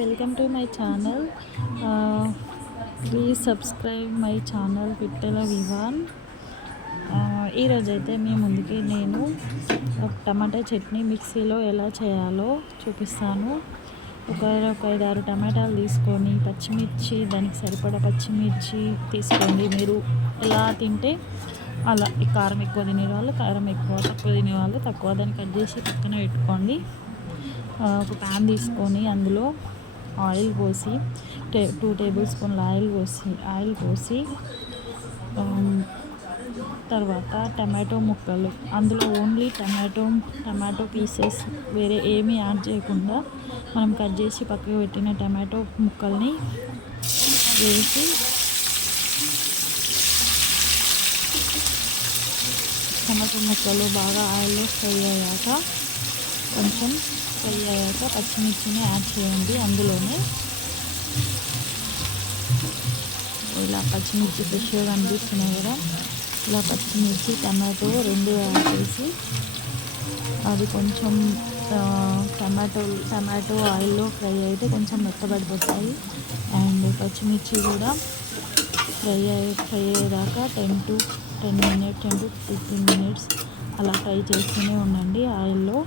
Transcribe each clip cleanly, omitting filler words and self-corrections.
Welcome to my channel. Please subscribe my channel Pittala Vivaan. ఈరోజైతే మీ ముందుకి నేను టమాటా చట్నీ మిక్సీలో ఎలా చేయాలో చూపిస్తాను. ఒక 5-6 టమాటాలు తీసుకొని పచ్చిమిర్చి, దానికి సరిపడా పచ్చిమిర్చి తీసుకోండి. మీరు ఎలా తింటే అలా, కారం ఎక్కువ తినేవాళ్ళు కారం ఎక్కువ, తక్కువ తినేవాళ్ళు తక్కువ, దాన్ని కట్ చేసి పక్కన పెట్టుకోండి. ఒక ప్యాన్ తీసుకొని అందులో ఆయిల్ పోసి 2 టేబుల్ స్పూన్ల ఆయిల్ పోసి తర్వాత టమాటో ముక్కలు, అందులో ఓన్లీ టమాటో పీసెస్, వేరే ఏమీ యాడ్ చేయకుండా మనం కట్ చేసి పక్కకు పెట్టిన టమాటో ముక్కల్ని వేసి టమాటో ముక్కలు బాగా ఆయిల్లో ఫ్రై అయ్యాక పచ్చిమిర్చిని యాడ్ చేయండి. అందులోనే ఇలా పచ్చిమిర్చి ఫ్రెష్గా కనిపిస్తున్నాయి కదా, ఇలా పచ్చిమిర్చి టమాటో 2 యాడ్ చేసి అది కొంచెం టమాటో ఆయిల్లో ఫ్రై అయితే కొంచెం మెత్తబడిపోతాయి. అండ్ పచ్చిమిర్చి కూడా ఫ్రై అయ్యేదాకా 10 to 15 మినిట్స్ అలా ఫ్రై చేస్తూనే ఉండండి ఆయిల్లో.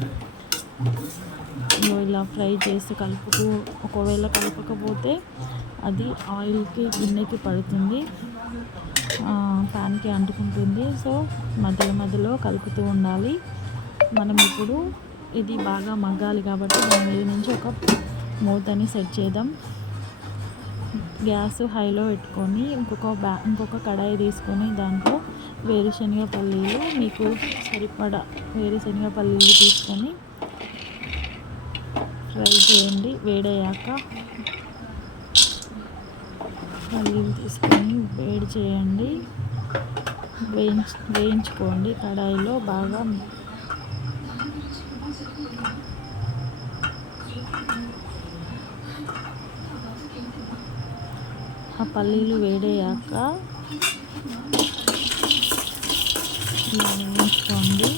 ఇలా ఫ్రై చేసి కలుపుతూ, ఒకవేళ కలపకపోతే అది ఆయిల్కి గిన్నెకి పడుతుంది, ప్యాన్కి అంటుకుంటుంది. సో మధ్యలో కలుపుతూ ఉండాలి. మనం ఇప్పుడు ఇది బాగా మగ్గాలి కాబట్టి దాని మీద నుంచి ఒక మూతని సెట్ చేద్దాం. గ్యాస్ హైలో పెట్టుకొని ఇంకొక కడాయి తీసుకొని దాంట్లో వేరుశనగ పల్లీలు, మీకు సరిపడా వేరుశనగ పల్లీలు తీసుకొని ఫ్రై చేయండి. వేడయ్యాక పల్లీలు తీసుకొని వేడి చేయండి, వేయించుకోండి కడాయిలో బాగా. ఆ పల్లీలు వేడయ్యాక ఇలా వేయించుకోండి.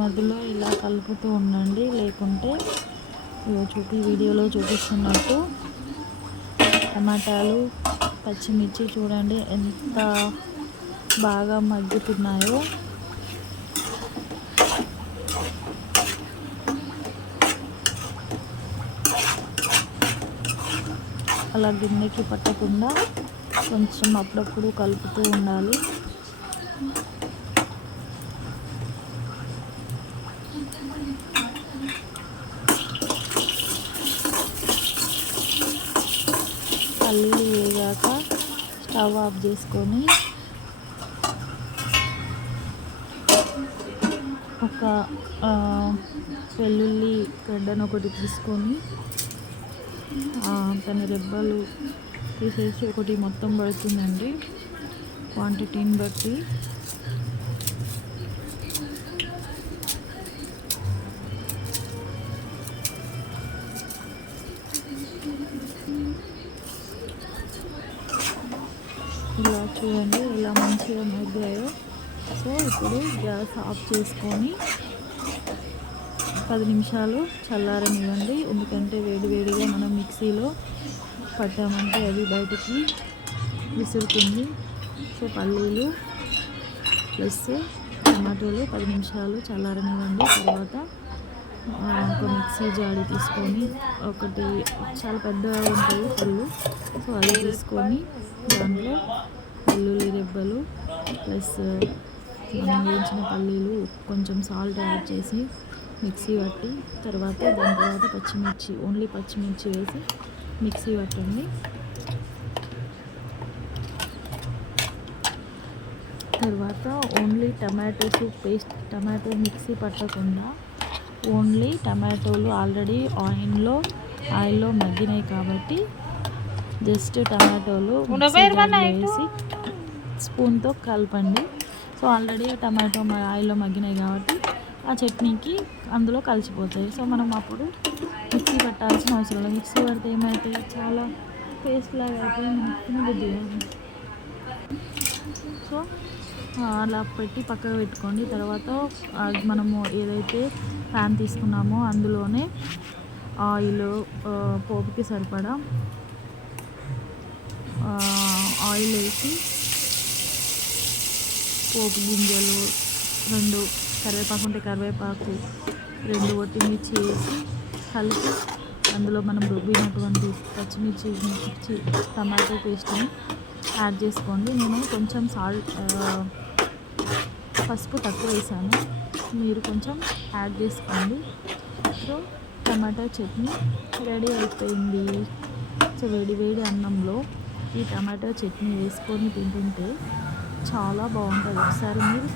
మధ్యలో ఇలా కలుపుతూ ఉండండి, లేకుంటే వీడియోలో చూపిస్తున్నట్టు టమాటాలు పచ్చిమిర్చి చూడండి ఎంత బాగా మగ్గుతున్నాయో. అలా గిన్నెకి పట్టకుండా కొంచెం అప్పుడప్పుడు కలుపుతూ ఉండాలి. పల్లీలు వేగాక స్టవ్ ఆఫ్ చేసుకొని ఒక వెల్లుల్లి గడ్డను ఒకటి తీసుకొని దాని రెబ్బలు తీసేసి, ఒకటి మొత్తం పడుతుందండి క్వాంటిటీని బట్టి. ఇలా చూడండి ఇలా మంచిగా మగ్గాయో. సో ఇప్పుడు గ్యాస్ ఆఫ్ చేసుకొని 10 నిమిషాలు చల్లారనివ్వండి. ఎందుకంటే వేడిగా మనం మిక్సీలో పట్టామంటే అది బయటికి విసురుతుంది. సో పల్లీలు ప్లస్ టమాటోలు 10 నిమిషాలు చల్లారనివ్వండి. తర్వాత ఒక మిక్సీ జాడి తీసుకొని, ఒకటి చాలా పెద్దగా ఉంటాయి పళ్ళు, సో అది తీసుకొని దాంట్లో వెల్లుల్లి రెబ్బలు ప్లస్ మనం వేయించిన పల్లీలు, కొంచెం సాల్ట్ యాడ్ చేసి మిక్సీ పట్టి, దాని తర్వాత పచ్చిమిర్చి, ఓన్లీ పచ్చిమిర్చి వేసి మిక్సీ పట్టండి. తర్వాత ఓన్లీ టమాటో మిక్సీ పట్టకుండా, ఓన్లీ టమాటోలు ఆల్రెడీ ఆయిల్లో మగ్గినాయి కాబట్టి జస్ట్ టమాటోలు వేసి స్పూన్తో కలపండి. సో ఆల్రెడీ టమాటో ఆయిల్లో మగ్గినాయి కాబట్టి ఆ చట్నీకి అందులో కలిసిపోతాయి. సో మనం అప్పుడు మిక్సీ పట్టాల్సిన అవసరం లేదు. మిక్సీ పడితే ఏమైతే చాలా పేస్ట్ లాగా అయిపోయి మనకు తినబుద్ధి కాదు. సో అలా పెట్టి పక్కకు పెట్టుకోండి. తర్వాత మనము ఏదైతే ప్యాన్ తీసుకున్నామో అందులోనే ఆయిల్, పోపుకి సరిపడా ఆయిల్ వేసి, పోపు గింజలు 2, కరివేపాకు ఉంటే కరివేపాకు, 2 ఒట్టిమిర్చి వేసి కలిపి అందులో మనం రుబ్బినటువంటి పచ్చిమిర్చి, టమాటో పేస్ట్ని యాడ్ చేసుకోండి. నేను కొంచెం పసుపు తక్కువ వేసాను, మీరు కొంచెం యాడ్ చేసుకోండి. సో టమాటా చట్నీ రెడీ అయిపోయింది. సో వేడి వేడి అన్నంలో ఈ టమాటో చట్నీ వేసుకొని తింటుంటే చాలా బాగుంటుంది. ఒకసారి మీరు